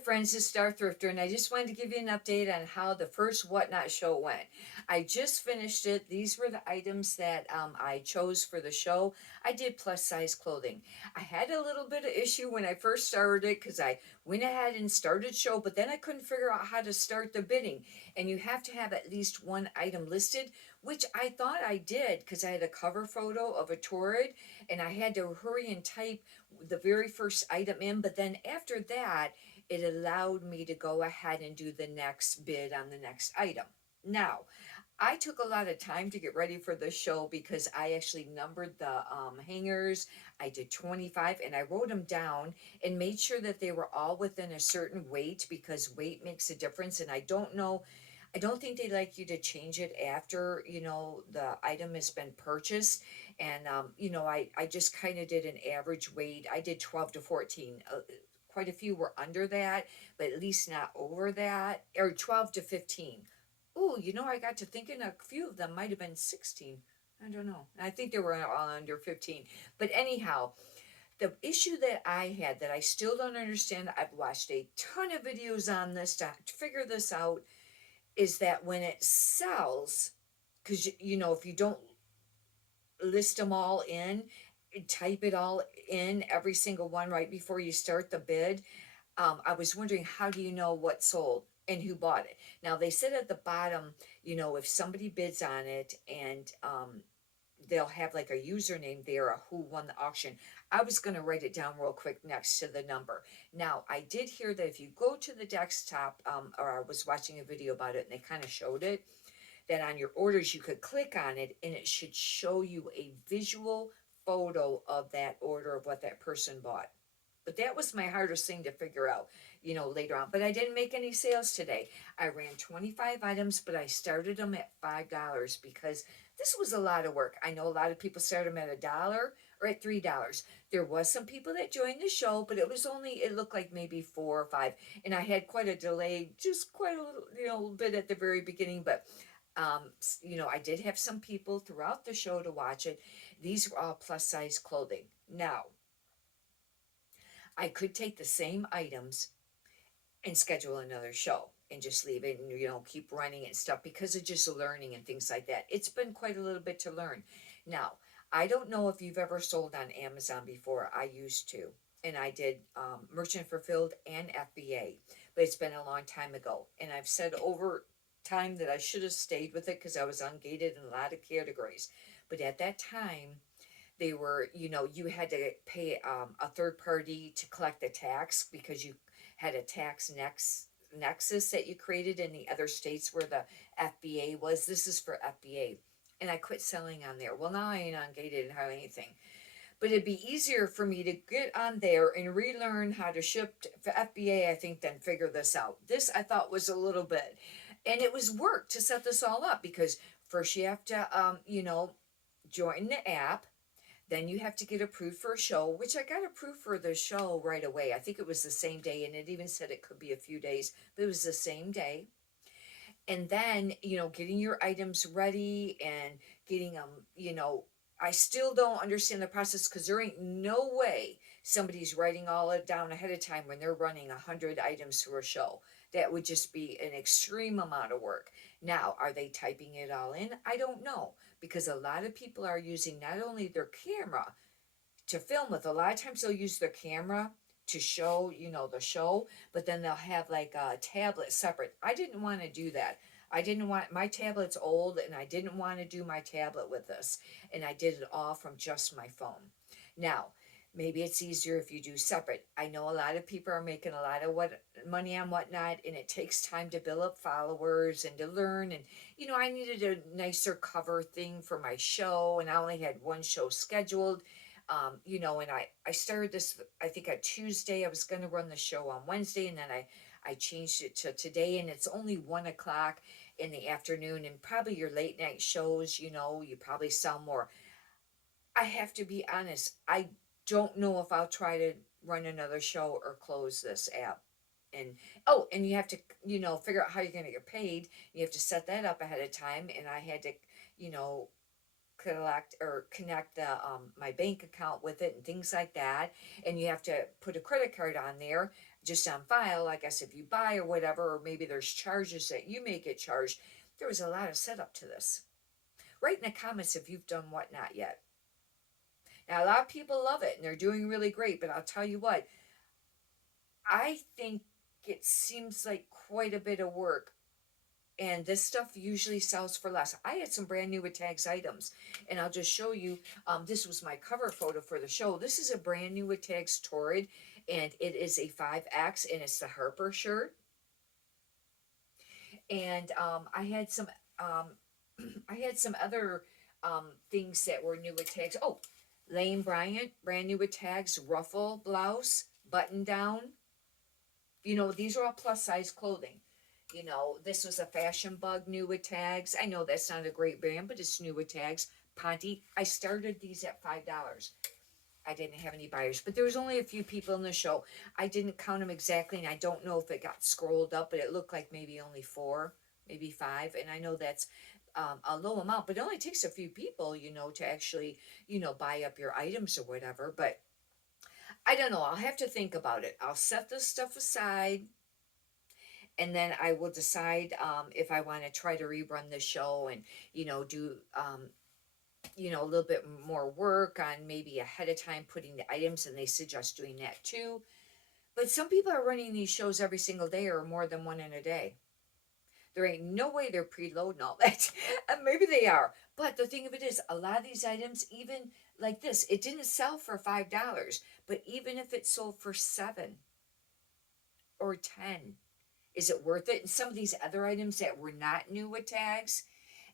friends, it's Star Thrifter, and I just wanted to give you an update on how the first Whatnot show went. I just finished it. These were the items that I chose for the show. I did plus size clothing. I had a little bit of issue when I first started it because I went ahead and started show, but then I couldn't figure out how to start the bidding. And you have to have at least one item listed, which I thought I did because I had a cover photo of a Torrid, and I had to hurry and type the very first item in. But then after that, it allowed me to go ahead and do the next bid on the next item. Now, I took a lot of time to get ready for the show because I actually numbered the hangers. I did 25 and I wrote them down and made sure that they were all within a certain weight because weight makes a difference. And I don't know, I don't think they like you to change it after, the item has been purchased. And, I just kind of did an average weight. I did 12 to 14. Quite a few were under that, but at least not over that, or 12 to 15. Oh, I got to thinking a few of them might have been 16. I don't know. I think they were all under 15. But anyhow, the issue that I had that I still don't understand, I've watched a ton of videos on this to figure this out, is that when it sells, because, if you don't list them all in, type it all in, every single one right before you start the bid, I was wondering, how do you know what sold and who bought it? Now, they said at the bottom, if somebody bids on it and they'll have like a username there, a who won the auction. I was going to write it down real quick next to the number. Now, I did hear that if you go to the desktop, or I was watching a video about it and they kind of showed it, that on your orders you could click on it and it should show you a visual photo of that order of what that person bought. But that was my hardest thing to figure out, later on. But I didn't make any sales today. I ran 25 items, but I started them at $5 because this was a lot of work. I know a lot of people start them at $1 or at $3. There was some people that joined the show, but it looked like maybe 4 or 5. And I had quite a delay, just quite a little, bit at the very beginning. But, I did have some people throughout the show to watch it. These were all plus size clothing. Now, I could take the same items and schedule another show and just leave it and keep running and stuff because of just learning and things like that. It's been quite a little bit to learn. Now, I don't know if you've ever sold on Amazon before. I used to, and I did merchant fulfilled and FBA, but it's been a long time ago. And I've said over time that I should have stayed with it because I was ungated in a lot of categories. But at that time, they were, you had to pay a third party to collect the tax because you had a tax nexus that you created in the other states where the FBA was. This is for FBA. And I quit selling on there. Well, now I ain't on gated and hardly anything. But it'd be easier for me to get on there and relearn how to ship for FBA, I think, than figure this out. This I thought was a little bit. And it was work to set this all up because first you have to, join the app. Then you have to get approved for a show, which I got approved for the show right away. I think it was the same day, and it even said it could be a few days, but it was the same day. And then, getting your items ready and getting them, I still don't understand the process because there ain't no way somebody's writing all it down ahead of time when they're running 100 items through a show. That would just be an extreme amount of work. Now, are they typing it all in? I don't know because a lot of people are using not only their camera to film with, a lot of times they'll use their camera to show, the show, but then they'll have like a tablet separate. I didn't want to do that. I didn't want, my tablet's old and I didn't want to do my tablet with this. And I did it all from just my phone. Now, maybe it's easier if you do separate. I know a lot of people are making a lot of money on Whatnot, and it takes time to build up followers and to learn. And I needed a nicer cover thing for my show, and I only had one show scheduled. And I started this, I think, on Tuesday. I was going to run the show on Wednesday, and then I changed it to today, and it's only 1 o'clock in the afternoon. And probably your late night shows, you probably sell more. I have to be honest, I don't know if I'll try to run another show or close this app. And and you have to, figure out how you're going to get paid. You have to set that up ahead of time. And I had to, you know, connect the my bank account with it and things like that. And you have to put a credit card on there, just on file. I guess if you buy or whatever, or maybe there's charges that you may get charged. There was a lot of setup to this. Write in the comments if you've done whatnot yet. Now, a lot of people love it and they're doing really great, but I'll tell you what, I think it seems like quite a bit of work. And this stuff usually sells for less. I had some brand new with tags items, and I'll just show you. This was my cover photo for the show. This is a brand new with tags Torrid, and it is a 5X, and it's the Harper shirt. And I had some, I had some other things that were new with tags. Oh, Lane Bryant, brand new with tags, ruffle blouse, button down. You know, these are all plus size clothing. You know, this was a fashion bug new with tags. I know that's not a great brand, but it's new with tags. Ponte. I started these at $5. I didn't have any buyers, but there was only a few people in the show. I didn't count them exactly, and I don't know if it got scrolled up, but it looked like maybe only 4, maybe 5. And I know that's a low amount, but it only takes a few people, you know, to actually, you know, buy up your items or whatever. But I don't know. I'll have to think about it. I'll set this stuff aside, and then I will decide if I want to try to rerun the show and, you know, do you know, a little bit more work on maybe ahead of time putting the items, and they suggest doing that too. But some people are running these shows every single day or more than one in a day. There ain't no way they're preloading all that. And maybe they are. But the thing of it is, a lot of these items, even like this, it didn't sell for $5. But even if it sold for 7 or 10, is it worth it? And some of these other items that were not new with tags,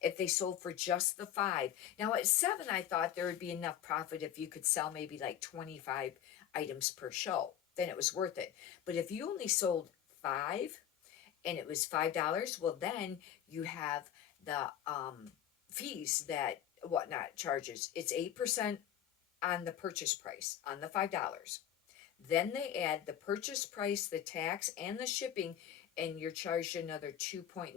if they sold for just the 5. Now at 7, I thought there would be enough profit if you could sell maybe like 25 items per show. Then it was worth it. But if you only sold 5 and it was $5, well then you have the fees that whatnot charges. It's 8% on the purchase price on the $5. Then they add the purchase price, the tax, and the shipping, and you're charged another 2.9%.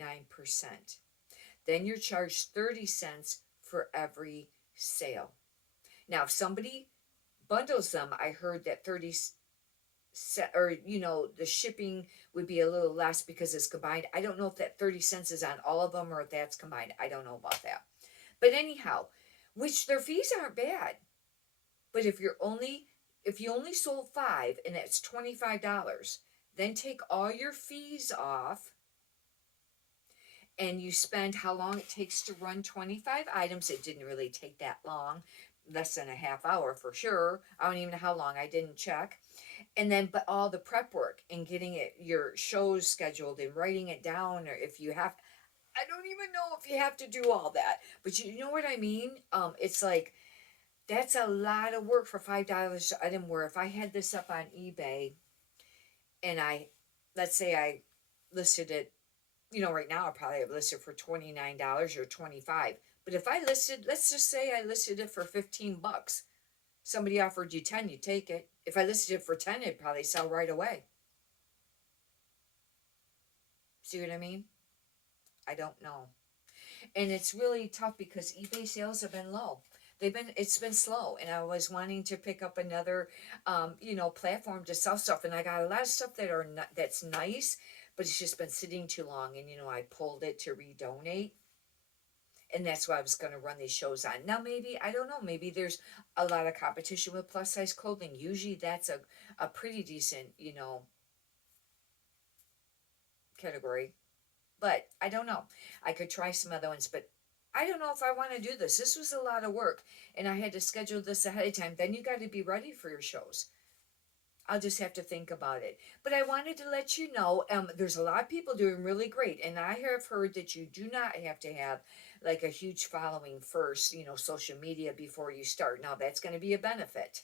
Then you're charged 30 cents for every sale. Now, if somebody bundles them, I heard that 30 or you know, the shipping would be a little less because it's combined. I don't know if that 30 cents is on all of them or if that's combined. I don't know about that. But anyhow, which their fees aren't bad. But if you only sold 5 and it's $25, then take all your fees off, and you spend how long it takes to run 25 items. It didn't really take that long, less than a half hour for sure. I don't even know how long, I didn't check. And then, but all the prep work and getting it, your shows scheduled and writing it down, or if you have, I don't even know if you have to do all that, but you know what I mean? It's like, that's a lot of work for $5 item, where if I had this up on eBay and let's say I listed it, you know, right now I probably have listed for $29 or 25. But if I listed, let's just say I listed it for $15, somebody offered you 10, you take it. If I listed it for 10, it'd probably sell right away. See what I mean? I don't know. And it's really tough because eBay sales have been low. It's been slow, and I was wanting to pick up another you know, platform to sell stuff, and I got a lot of stuff that's nice, but it's just been sitting too long, and you know, I pulled it to redonate, and that's why I was going to run these shows on. Now maybe, I don't know, maybe there's a lot of competition with plus size clothing. Usually that's a pretty decent, you know, category. But I don't know. I could try some other ones, but I don't know if I want to do this. This was a lot of work, and I had to schedule this ahead of time. Then you got to be ready for your shows. I'll just have to think about it. But I wanted to let you know, there's a lot of people doing really great. And I have heard that you do not have to have like a huge following first, you know, social media before you start. Now that's going to be a benefit.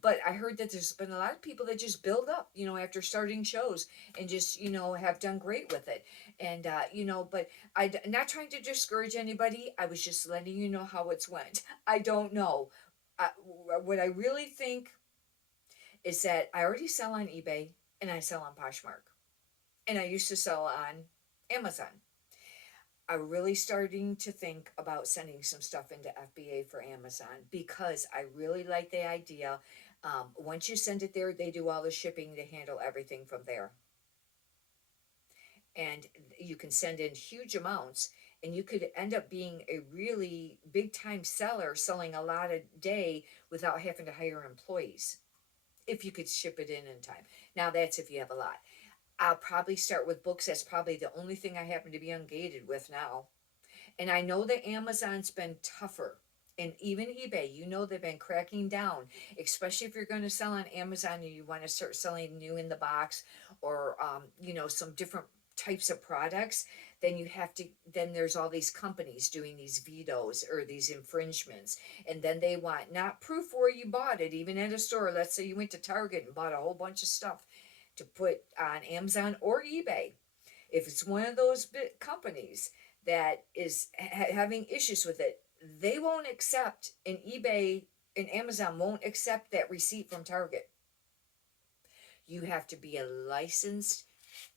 But I heard that there's been a lot of people that just build up, you know, after starting shows and just, you know, have done great with it. And, you know, but I'm not trying to discourage anybody. I was just letting you know how it's went. I don't know. What I really think is that I already sell on eBay and I sell on Poshmark. And I used to sell on Amazon. I'm really starting to think about sending some stuff into FBA for Amazon because I really like the idea Once you send it there, they do all the shipping to handle everything from there. And you can send in huge amounts, and you could end up being a really big time seller, selling a lot a day without having to hire employees, if you could ship it in time. Now that's if you have a lot. I'll probably start with books. That's probably the only thing I happen to be ungated with now. And I know that Amazon's been tougher, and even eBay, they've been cracking down, especially if you're going to sell on Amazon and you want to start selling new in the box, or some different types of products. Then there's all these companies doing these vetoes or these infringements, and then they want not proof where you bought it, even at a store. Let's say you went to Target and bought a whole bunch of stuff to put on Amazon or eBay. If it's one of those big companies that is having issues with it, they won't accept, and eBay and Amazon won't accept that receipt from Target. You have to be a licensed,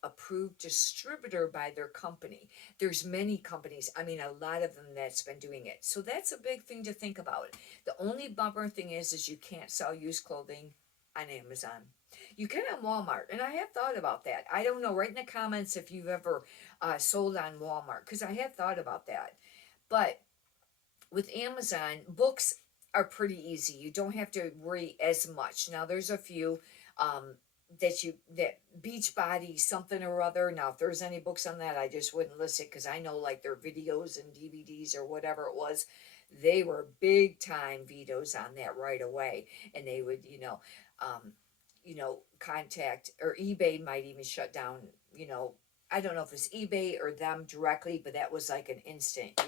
approved distributor by their company. There's many companies, I mean a lot of them, that's been doing it. So that's a big thing to think about. The only bummer thing is you can't sell used clothing on Amazon. You can on Walmart, and I have thought about that. I don't know. Write in the comments if you've ever sold on Walmart, because I have thought about that. But with Amazon, books are pretty easy. You don't have to worry as much. Now there's a few that Beachbody something or other. Now if there's any books on that, I just wouldn't list it, because I know like their videos and DVDs or whatever it was, they were big time vetoes on that right away, and they would contact, or eBay might even shut down. I don't know if it's eBay or them directly, but that was like an instant,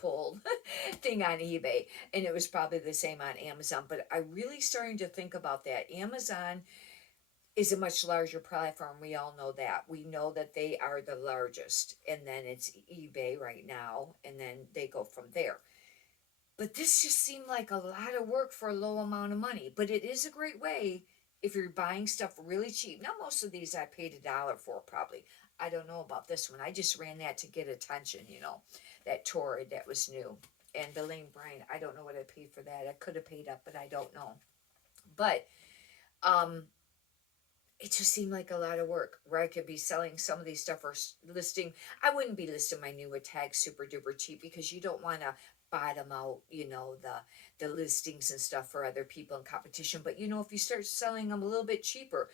pulled thing on eBay. And it was probably the same on Amazon. But I really starting to think about that. Amazon is a much larger platform. We all know that. We know that they are the largest. And then it's eBay right now. And then they go from there. But this just seemed like a lot of work for a low amount of money. But it is a great way if you're buying stuff really cheap. Now, most of these I paid $1 for probably. I don't know about this one. I just ran that to get attention, that Torrid that was new. And the Lane Bryant, I don't know what I paid for that. I could have paid up, but I don't know. But it just seemed like a lot of work, where I could be selling some of these stuff or listing. I wouldn't be listing my new tags super duper cheap, because you don't want to bottom out, the listings and stuff for other people in competition. But if you start selling them a little bit cheaper,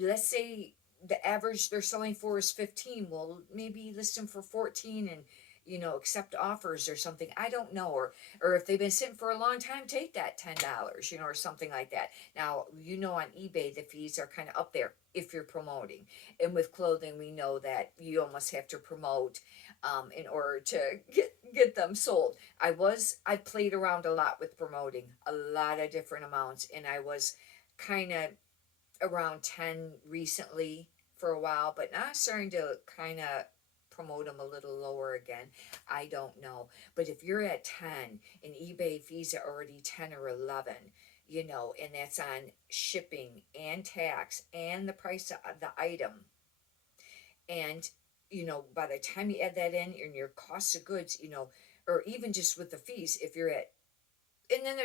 let's say the average they're selling for is 15, well, maybe list them for 14 and accept offers or something. I don't know. Or if they've been sitting for a long time, take that $10, or something like that. Now, on eBay, the fees are kind of up there if you're promoting. And with clothing, we know that you almost have to promote in order to get them sold. I played around a lot with promoting, a lot of different amounts, and I was kind of around 10 recently for a while, but now I'm starting to kind of promote them a little lower again. I don't know. But if you're at 10 and eBay fees are already 10 or 11, and that's on shipping and tax and the price of the item, and by the time you add that in your cost of goods, or even just with the fees, if you're at, and then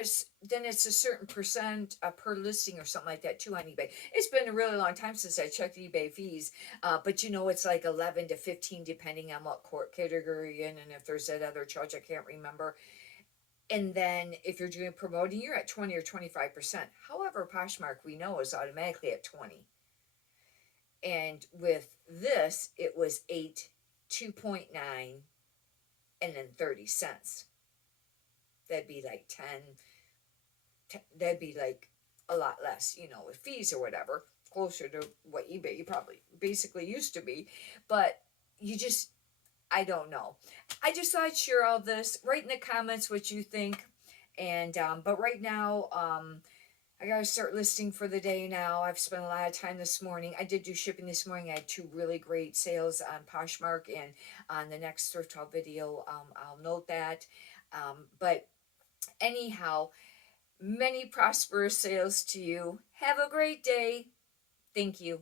it's a certain percent per listing or something like that too on eBay. It's been a really long time since I checked eBay fees, but it's like 11 to 15 depending on what court category you're in, and if there's that other charge I can't remember. And then if you're doing promoting, you're at 20 or 25%. However, Poshmark, we know, is automatically at 20. And with this, it was 8, 2.9, and then 30 cents. That'd be like 10, that'd be like a lot less, with fees or whatever, closer to what eBay probably basically used to be. But I don't know. I just thought I'd share all this. Write in the comments what you think. And but right now, I gotta start listing for the day now. I've spent a lot of time this morning. I did do shipping this morning. I had 2 really great sales on Poshmark, and on the next thrift haul video, I'll note that. But anyhow, many prosperous sales to you. Have a great day. Thank you.